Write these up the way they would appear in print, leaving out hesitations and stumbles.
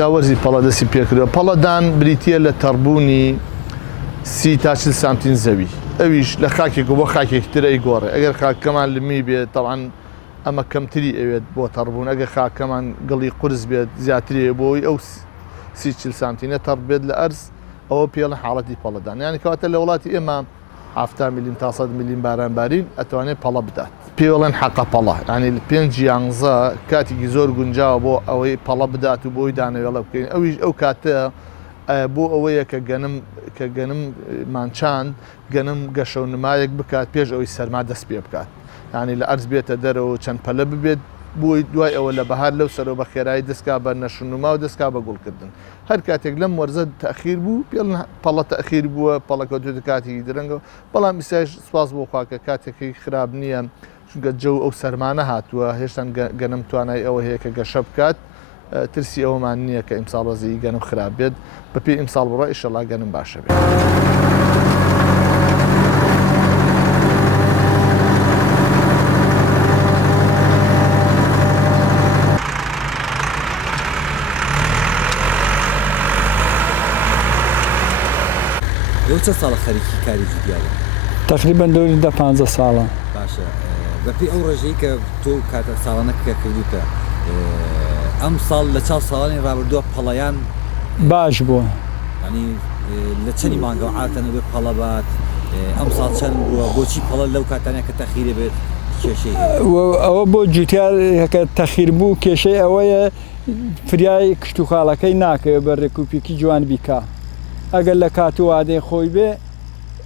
ئێستا وەرزی پەڵە دەستی پێکردەوە. پەڵەدان بریتە لە تەڕبوونی 30 تا 40 سانتیم زەوی، ئەویش لە خاکێک بۆ خاکێکتر ئەیگۆڕێ. ئەگەر خاکەمان لمی بێت تەڵعاً ئەمە کەمتری ئەوێت بۆ تەڕبوون، ئەگەر خاکەمان گڵی قورس بێت زیاترێ بۆی ئەو 30 سانتینە تەڕ بێت لە ئەرز، ئەوە پێڵە حاڵەتی پەڵەدان. یانی کەواتە لە وڵاتی ئێمە 70 میلیم تا 100 میلیم بارانبارین ئەتوانێت پەڵە بدات. پێوەڵێن حەقە پەڵە، ینی 5 کاتێکی زۆر گونجاوە بۆ ئەوەی پەڵە بدات و بۆی دانەوێڵە بکەین. ئەویش ئەو کاتە بۆ ئەوەیە کە گەنم مانچاند گەنم گەشە و نمایەک بکات پێش ئەوەی سەرما دەست پێ بکات. ینی لە ئەرز بێتە دەرەوە چەند پەلە ببێت بۆی دوای ئەوە لە بەهار لەو سەرەوە بە خێرایی دەستکا بە نەشونما و دەستکا بە گوڵکردن. هەر کاتێک لەم وەرزە تەخیر بوو پێڵن پەڵە تەخیر بووە، پەڵەکە دوێتە کاتێکی درەنگەوە. بەڵام ئیساش سوپاس بۆ خواکە کاتێکی خراپ نییە، چونکە جەو ئەو سەرمانە هاتووە، هێشتا گەنم توانای ئەوە هەیە کە گەشە بکات. ترسی ئەوەمان نییە کە ئیمساڵ وەزەی گەنم خراپ بێت، بەپێی ئیمساڵ بڕە ئیشەڵا گەنم باشە بێت. چه ساڵە خەریکی کاری جوتیاوە؟ تقریبا دوری 15 ساڵە. باشە، بەپێی ئەو ڕێژەیە کە تۆ کاتە ساڵانەکە کردوتە، ئەم ساڵ لە چاو ساڵانی ڕابردووە پەڵەیان باش بووە، ینی لە چەندی مانگەوە عادەتەنە بێت پەڵە بات، ئەم ساڵ چەند بووە، بۆچی پەڵە لەو کاتانەیە کە تەخیرە بێت کێشەی ئەوە بۆ جوتیار کە تەخیر بوو کێشەی ئەوەیە فریای کشت و خاڵەکەی ناکەوێت بە ڕێکوپێکی جوان بیکا. ئەگەر لە کات و وادەی خۆی بێ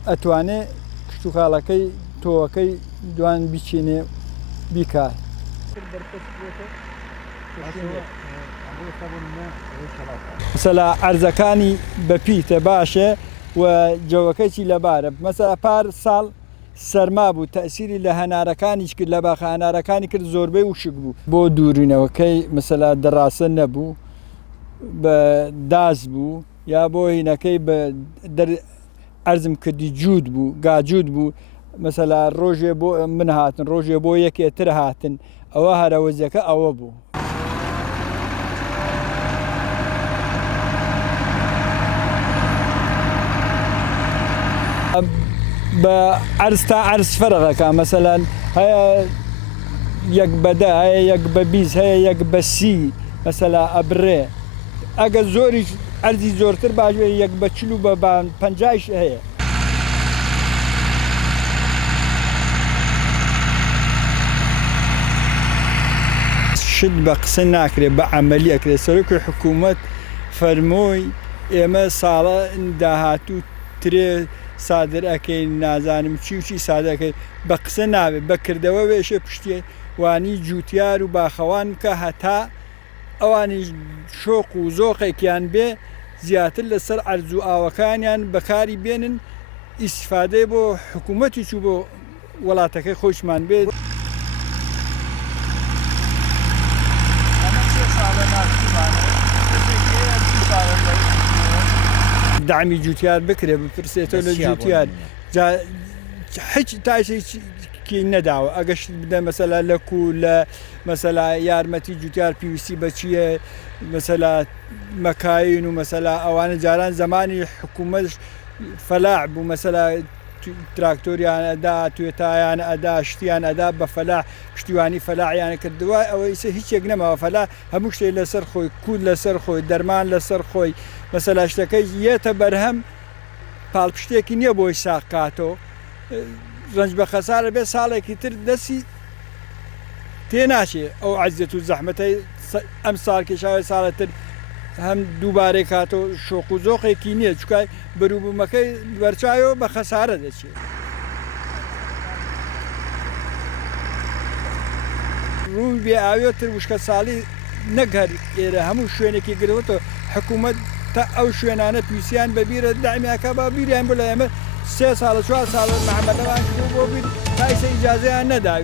ئەتوانێت کشت و خاڵەکەی تۆوەکەی دوان بیچینێ بیکات. مەسەلا ئەرزەکانی بەپیتە باشە و جەوەکەی لەبارە. مەسەلا پار ساڵ سەرما بوو، تەسیری لە هەنارەکانیش کرد، لە باخە هەنارەکانی کرد زۆربەی وشک بوو. بۆ دوورینەوەکەی مەسەلا دەڕاستە نەبوو، بە داز بوو، یا بۆ هینەکەی بە ئەرزم کردی جوود بوو، گاجود بوو. مەسەلا ڕۆژێ بۆ من هاتن، ڕۆژێ بۆ یەکێتر هاتن، ئەوە هەرەوەزیەکە ئەوە بوو. بە ئەرز تا ئەرز فەرقەکە، مەسەلەن هەیە یەک بەدە، هەیە یەک بە 20، هەیە یەک بە 30، مەسەلا ئەبرێ. ئەگە زۆریش ئەرزی زۆرتر باش بێ یەک بە 40 بە 50 هەیە. شت بە قسە ناکرێت، بە عەمەلی ئەکرێت. سەرۆکی حکوومەت فەرمۆی ئێمە ساڵە داهاتوو ترێ سادر ئەەکەین، نازانم چی و چی سادەکەی، بە قسە نابێت، بە کردەوە وێشە پشتێ وانی جوتیار و باخەوان بکە هەتا ئەوانی شۆق و زۆقێکیان بێ زیاتر لەسەر ئەرز و ئاوەکانیان بەکاری بێنن، ئیسفادەی بۆ حکوومەتی چوو بۆ وڵاتەکەی خۆشمان بێت. دامی جوتیار بکرێ، بپرسێتەوە لە جوتیار هیچ تاشێکی نەداوە. ئەگەشت بدە مەسەلا لە کو لە مەسەلا یارمەتی جوتیار پیویستی بە چییە، مەسەلا مەکاین و مەسەلا ئەوانە جاران زمانی حکوومەت فەلاع بوو، مەسەلا تراکتۆریان ئەدا، توێتایان ئەدا، شتیان ئەدا بە فەلاع، پشتیوانی فەلاعیانە کردووە. ئەوە ئیسە هیچێک نەماوە، فەلاع هەموو شتێک لەسەر خۆی، کود لەسەر خۆی، دەرمان لەسەر خۆی، مەسەلا شتەکەی یێتە بەرهەم، پاڵپشتێکی نییە بۆی ساقاتەوە. ڕنج بە خەسارە بێ ساڵێکی تر دەستی تێناچێ. ئەو عەزیەت و زەحمەتەی ئەم ساڵ کێشاوی ساڵەتر هەم دووبارەی کاتەوە شۆق و زۆقێکی نییە، چکای بەروبوومەکەی وەرچایەوە بە خەسارە دەچێت. ڕووی بێ ئاوێتر وشکە ساڵی نەگەر ئێرە هەموو شوێنێکی گرەوەتەوە حکوومەت تا ئەو شوێنانە پویسیان بەبیرە دامیاکە با بیریان بڵێ ئێمە 3 ساڵە 4 ساڵە محەمەدەوان بۆ بیر تا ئیسە ئیجازەیان نەدا.